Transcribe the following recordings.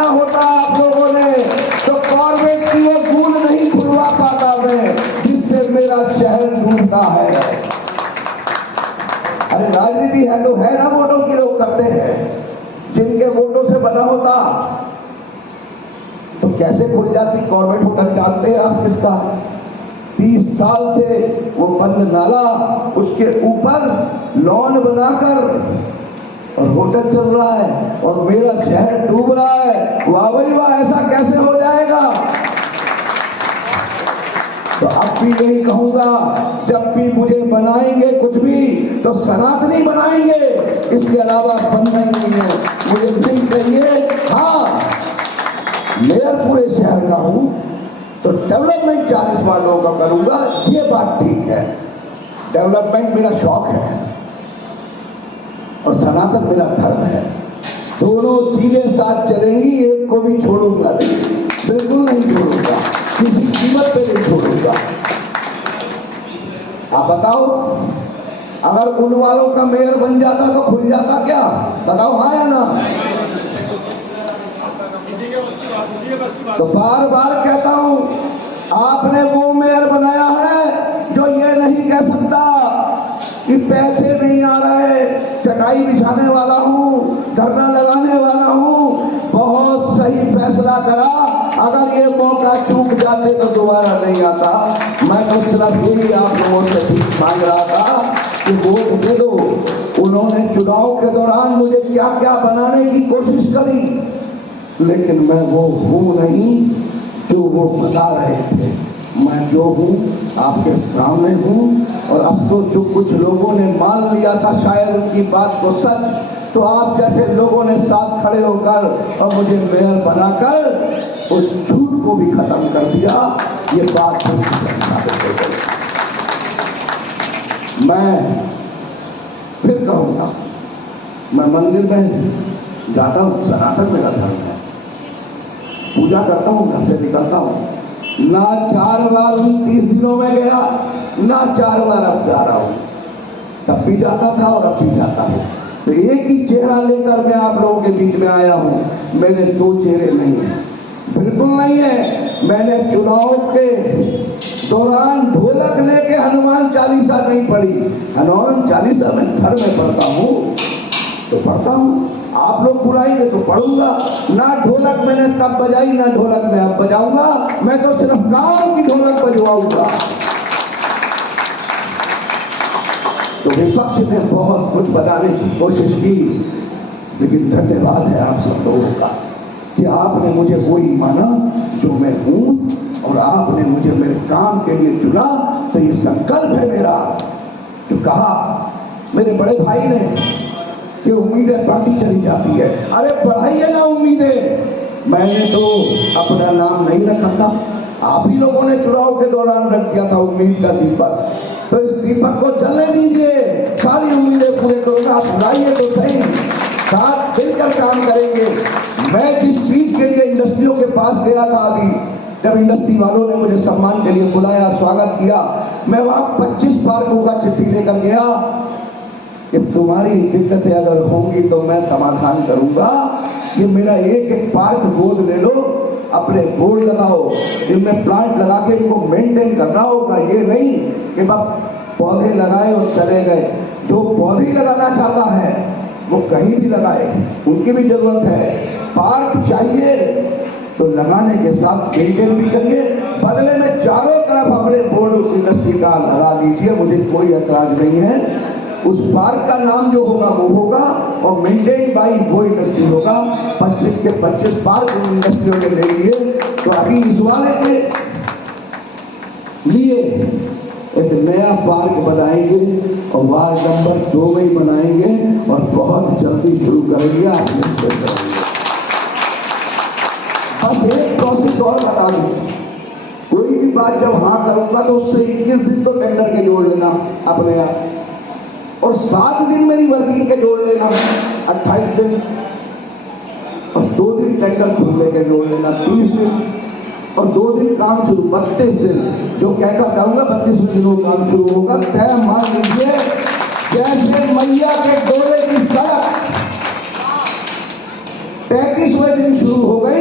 होता आप लोगों ने तो कॉर्बेट की वो बूंद नहीं खुलवा पाता मैं, जिससे मेरा शहर डूबता है। अरे राजनीति है तो है ना, वोटों की लोग करते हैं, जिनके वोटों से बना होता तो कैसे खुल जाती कॉर्बेट होटल। जानते हैं आप किसका? 30 साल से वो बंद नाला, उसके ऊपर लॉन बनाकर और होटल चल रहा है और मेरा शहर डूब रहा है। वाह भाई वाह, ऐसा कैसे हो जाएगा? तो अब भी यही कहूंगा, जब भी मुझे बनाएंगे कुछ भी तो सनातनी बनाएंगे, इसके अलावा बनना ही नहीं है। मुझे नहीं चाहिए। हाँ, मेयर पूरे शहर का हूं तो डेवलपमेंट 40 वार्डों का करूंगा, ये बात ठीक है। डेवलपमेंट मेरा शौक है और सनातन मेरा धर्म है। दोनों चीजें साथ चलेंगी, एक को भी छोड़ूंगा नहीं, बिल्कुल नहीं छोड़ूंगा, किसी कीमत पे नहीं छोड़ूंगा। आप बताओ, अगर उन वालों का मेयर बन जाता तो खुल जाता क्या? बताओ हाँ या ना? तो बार बार कहता हूं, आपने वो मेयर बनाया है जो ये नहीं कह सकता कि पैसे नहीं आ रहे। चटाई बिछाने वाला हूं, धरना लगाने वाला हूं, बहुत सही फैसला करा। अगर ये मौका चूक जाते तो दोबारा नहीं आता। मैं तो सिर्फ यही आप लोगों से भीख मांग रहा था कि वोट दे दो। उन्होंने चुनाव के दौरान मुझे क्या क्या बनाने की कोशिश करी, लेकिन मैं वो हूं नहीं जो वो बता रहे थे। मैं जो हूं आपके सामने हूं। और अब तो जो कुछ लोगों ने मान लिया था शायद उनकी बात को सच, तो आप जैसे लोगों ने साथ खड़े होकर और मुझे मेयर बनाकर उस झूठ को भी खत्म कर दिया। ये बात साबित हो गई। मैं फिर कहूंगा, मैं मंदिर में जाता हूं, सनातन मेरा धर्म है, पूजा करता हूं, घर से निकलता हूं। ना 4 बार 30 दिनों में गया, ना 4 बार अब जा रहा हूं। तब भी जाता था और अब भी जाता हूं। तो एक ही चेहरा लेकर मैं आप लोगों के बीच में आया हूं। मेरे 2 चेहरे नहीं है, बिल्कुल नहीं है। मैंने चुनाव के दौरान ढोलक लेके हनुमान चालीसा नहीं पढ़ी। हनुमान चालीसा मैं घर में पढ़ता हूं तो पढ़ता हूं, आप लोग बुलाएंगे तो पढ़ूंगा। ना ढोलक मैंने तब बजाई, ना ढोलक मैं अब बजाऊंगा। मैं तो सिर्फ गांव की ढोलक बजवाऊंगा। तो विपक्ष ने बहुत कुछ बनाने की कोशिश की, लेकिन धन्यवाद है आप सब लोगों का कि आपने मुझे वही माना जो मैं हूं और आपने मुझे मेरे काम के लिए चुना। तो ये संकल्प है मेरा जो कहा मेरे बड़े भाई ने कि उम्मीदें बढ़ती चली जाती है। अरे बढ़ाइए ना उम्मीदें। मैंने तो अपना नाम नहीं रखा था, आप ही लोगों ने चुनाव के दौरान रख दिया था उम्मीद का दीपक। तो इस दीपक को जलने दीजिए, सारी उम्मीदें पूरे करूंगा। आप बुलाइए तो सही, साथ मिलकर काम करेंगे। मैं जिस चीज के लिए इंडस्ट्रियों के पास गया था, अभी जब इंडस्ट्री वालों ने मुझे सम्मान के लिए बुलाया, स्वागत किया, मैं वहां 25 पार्कों का चिट्ठी लेकर गया कि तुम्हारी दिक्कतें अगर होंगी तो मैं समाधान करूंगा। ये मेरा एक एक पार्क गोद ले लो, अपने बोर्ड लगाओ, इनमें प्लांट लगा के इनको मेंटेन करना होगा। ये नहीं कि बस पौधे लगाए और चले गए। जो पौधे लगाना चाहता है वो कहीं भी लगाए, उनकी भी जरूरत है। पार्क चाहिए तो लगाने के साथ मेंटेन भी करिए, बदले में चारों तरफ अपने बोर्ड इंडस्ट्री का लगा दीजिए, मुझे कोई ऐतराज नहीं है। उस पार्क का नाम जो होगा वो होगा और मेंटेन बाई वो इंडस्ट्री होगा। 25 के 25 पार्क इंडस्ट्रियों ने ले लिए। तो अभी इस वाले के लिए एक नया पार्क बनाएंगे और वार्ड नंबर 2 में बनाएंगे और बहुत जल्दी शुरू करेंगे। आप निश्चित करेंगे। बस एक प्रोसेस और बता दूं, कोई भी बात जब हाँ करूंगा तो उससे 21 दिन तो टेंडर के जोड़ लेना अपने आप, और 7 दिन मेरी वर्किंग के जोड़ लेना 28 दिन, और 2 दिन टेंडर खुलने के जोड़ लेना 30 दिन, और 2 दिन काम शुरू 32 दिन। जो कहकर कहूंगा 32वें दिनों काम शुरू होगा। तय मान लीजिए जैसे मैया के डोले की सड़क 33वें दिन शुरू हो गए।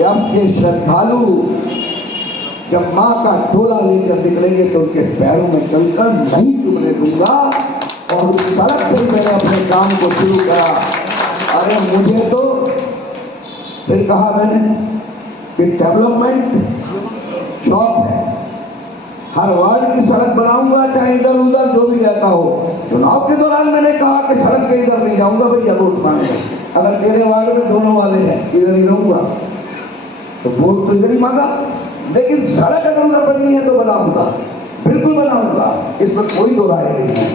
कि अब के श्रद्धालु जब माँ का डोला लेकर निकलेंगे तो उनके पैरों में कंकड़ नहीं चुभने दूंगा। और उस सड़क से मैंने अपने काम को शुरू करा। अरे मुझे तो फिर कहा मैंने कि डेवलपमेंट शौक है, हर वार्ड की सड़क बनाऊंगा, चाहे इधर उधर जो भी रहता हो। चुनाव के दौरान मैंने कहा कि सड़क के इधर नहीं जाऊंगा भैया वोट मांगने, अगर तेरे वार्ड में दोनों वाले हैं इधर ही रहूंगा तो वोट तो इधर ही मांगा, लेकिन सड़क अगर उधर बननी है तो बनाऊंगा, बिल्कुल बनाऊंगा, इसमें कोई दो राय नहीं है।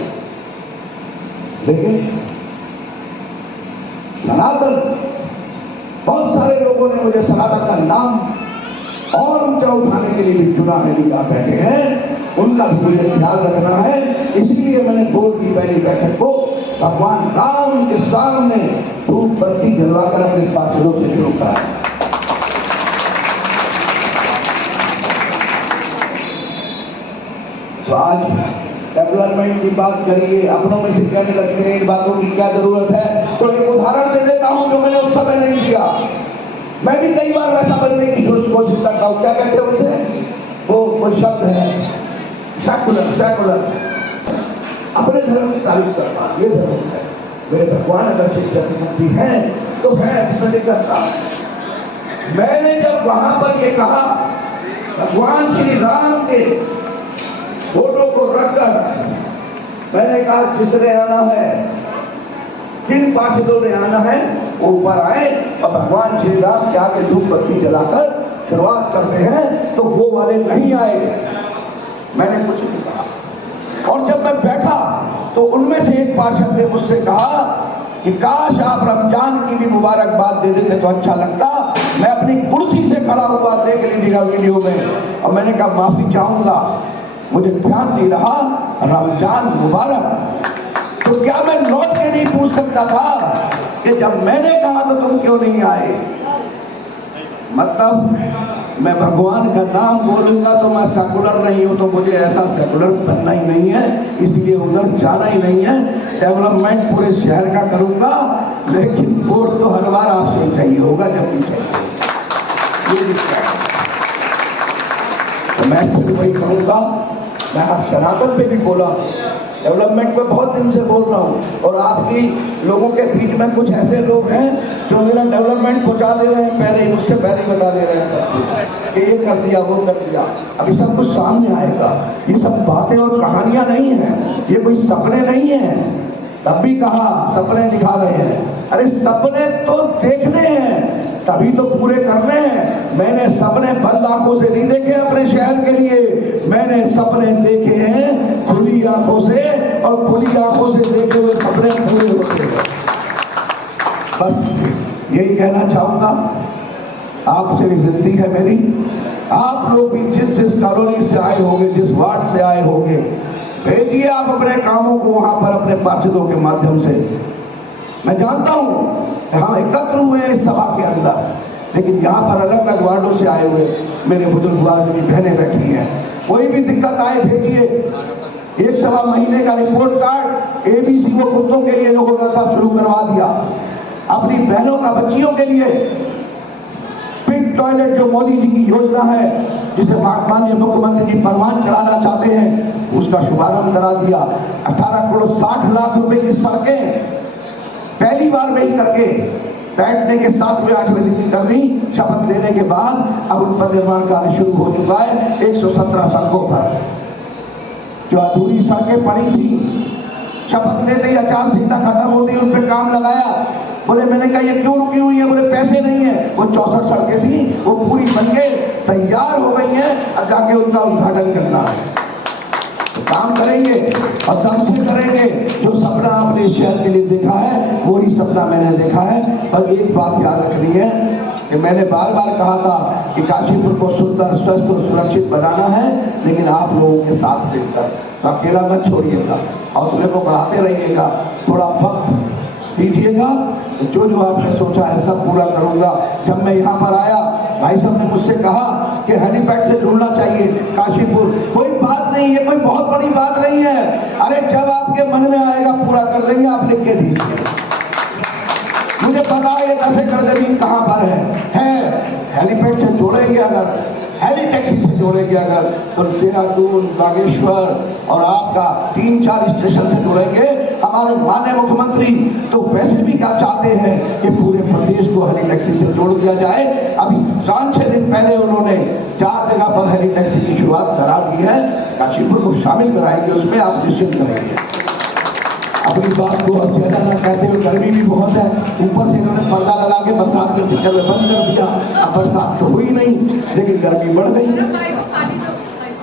लेकिन सनातन, बहुत सारे लोगों ने मुझे सनातन का नाम और ऊंचा उठाने के लिए भी चुना है, लिया बैठे हैं, उनका भी मुझे ख्याल रखना है। इसलिए मैंने बोर्ड की पहली बैठक को भगवान राम के सामने धूप बत्ती जलवाकर अपने पार्षदों से शुरू कराया। तो आज डेवलपमेंट की बात करिए, अपनों में से कहने लगते हैं इन बातों की क्या जरूरत है। तो एक उदाहरण दे देता हूं जो मैंने उस समय नहीं दिया। मैं भी कई बार वैसा बनने की कोशिश करता हूँ। क्या कहते हैं उसे, वो कोई शब्द है सेकुलर, अपने धर्म की तारीफ करना, ये धर्म है, मेरे भगवान अगर शिक्षक मुक्ति है तो है, इसमें दिक्कत था। मैंने जब वहां पर ये कहा भगवान श्री राम के फोटो को रखकर, मैंने कहा जिसने आना है, जिन पार्षदों ने आना है वो ऊपर आए और भगवान श्री राम के आगे धूप बत्ती जलाकर शुरुआत करते हैं, तो वो वाले नहीं आए। मैंने कुछ नहीं कहा। और जब मैं बैठा तो उनमें से एक पार्षद ने मुझसे कहा कि काश आप रमजान की भी मुबारकबाद दे देते तो अच्छा लगता। मैं अपनी कुर्सी से खड़ा हुआ, देख लीजिएगा वीडियो में, और मैंने कहा माफी चाहूंगा, मुझे ध्यान नहीं रहा, रमजान मुबारक। तो क्या मैं लौट के नहीं पूछ सकता था कि जब मैंने कहा तो तुम क्यों नहीं आए? मतलब मैं भगवान का नाम बोलूंगा तो मैं सेकुलर नहीं हूं, तो मुझे ऐसा सेकुलर बनना ही नहीं है, इसलिए उधर जाना ही नहीं है। डेवलपमेंट पूरे शहर का करूंगा, लेकिन वोट तो हर बार आपसे ही चाहिए होगा, जब भी चाहिए। तो मैं फिर वही कहूंगा, मैं सनातन पे भी बोला, डेवलपमेंट पे बहुत दिन से बोल रहा हूँ, और आपकी लोगों के बीच में कुछ ऐसे लोग हैं जो मेरा डेवलपमेंट पहुंचा दे रहे हैं, पहले ही मुझसे पहले ही बता दे रहे हैं सब कुछ कि ये कर दिया वो कर दिया। अभी सब कुछ सामने आएगा। ये सब बातें और कहानियां नहीं हैं, ये कोई सपने नहीं हैं। तब भी कहा सपने दिखा रहे हैं, अरे सपने तो देखने हैं, तभी तो पूरे करने हैं। मैंने सपने बंद आंखों से नहीं देखे अपने शहर के लिए, मैंने सपने देखे हैं खुली आंखों से, और खुली आंखों से देखे हुए सपने पूरे होते हैं। बस यही कहना चाहूंगा। आपसे भी विनती है मेरी, आप लोग भी जिस कॉलोनी से आए होंगे, जिस वार्ड से आए होंगे, भेजिए आप अपने कामों को वहां पर अपने पार्षदों के माध्यम से। मैं जानता हूं हम एकत्र हुए हैं इस सभा के अंदर, लेकिन यहाँ पर अलग अलग वार्डों से आए हुए मेरे बुजुर्ग वार्ड मेरी बहनें बैठी हैं। कोई भी दिक्कत आए भेजिए। 1 महीने का रिपोर्ट कार्ड ABC को कुत्तों के लिए जो होना था शुरू करवा दिया। अपनी बहनों का बच्चियों के लिए पिंक टॉयलेट जो मोदी जी की योजना है, जिसे माननीय मुख्यमंत्री जी परवान चढ़ाना चाहते हैं, उसका शुभारंभ करा दिया। 18 करोड़ 60 लाख रुपए की सड़कें पहली बार में ही करके बैठने के 7वें 8वें दिन कर दी। शपथ लेने के बाद अब उन पर निर्माण कार्य शुरू हो चुका है। 117 सड़कों पर जो अधूरी सड़कें पड़ी थी, शपथ लेते ही आचार संहिता खत्म होती उन पर काम लगाया। बोले मैंने कहा ये क्यों रुकी हुई है? बोले पैसे नहीं है। वो 64 सड़कें थी, वो पूरी बन के तैयार हो गई हैं, अब जाके उनका उद्घाटन करना है। तो काम करेंगे और दम से करेंगे। जो सपना आपने शहर के लिए देखा है वही सपना मैंने देखा है। और एक बात याद रखनी है कि मैंने बार बार कहा था कि काशीपुर को सुंदर, स्वस्थ और सुरक्षित बनाना है, लेकिन आप लोगों के साथ मिलकर। तो अकेला मत छोड़िएगा, हौसले को बढ़ाते रहिएगा, थोड़ा वक्त दीजिएगा, जो जो आपने सोचा है सब पूरा करूंगा। जब मैं यहाँ पर आया, भाई साहब ने मुझसे कहा कि हेलीपैड से जुड़ना चाहिए काशीपुर। कोई बात नहीं है, कोई बहुत बड़ी बात नहीं है। अरे जब आपके मन में आएगा पूरा कर देंगे, आप लिख के दीजिए। मुझे पता है 10 एकड़ जमीन कहाँ पर है हेलीपैड से जोड़ेंगे, अगर हेली टैक्सी से जोड़ेंगे अगर, तो देहरादून, बागेश्वर और आपका 3-4 स्टेशन से जोड़ेंगे हमारे माननीय मुख्यमंत्री। तो वैसे भी क्या चाहते हैं कि पूरे प्रदेश को हेली टैक्सी से जोड़ दिया जाए। अभी 5-6 दिन पहले उन्होंने 4 जगह पर हेली टैक्सी की शुरुआत करा दी है। काशीपुर को शामिल कराएंगे, उसमें आप निश्चित करेंगे। अपनी बात को अब ज्यादा ना कहते हुए, गर्मी भी बहुत है, ऊपर से इन्होंने पर्दा लगा के बरसात के चक्कर में बंद कर दिया। अब बरसात तो हुई नहीं, लेकिन गर्मी बढ़ गई।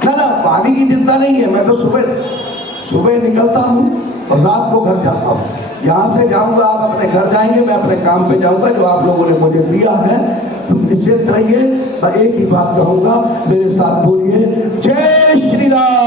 ना पानी की चिंता नहीं है, मैं तो सुबह निकलता हूँ और रात को घर जाता हूँ। यहाँ से जाऊँगा, आप अपने घर जाएंगे, मैं अपने काम पे जाऊँगा जो आप लोगों ने मुझे दिया है। तुम निश्चित रहिए। मैं एक ही बात कहूँगा, मेरे साथ बोलिए, जय श्री राम।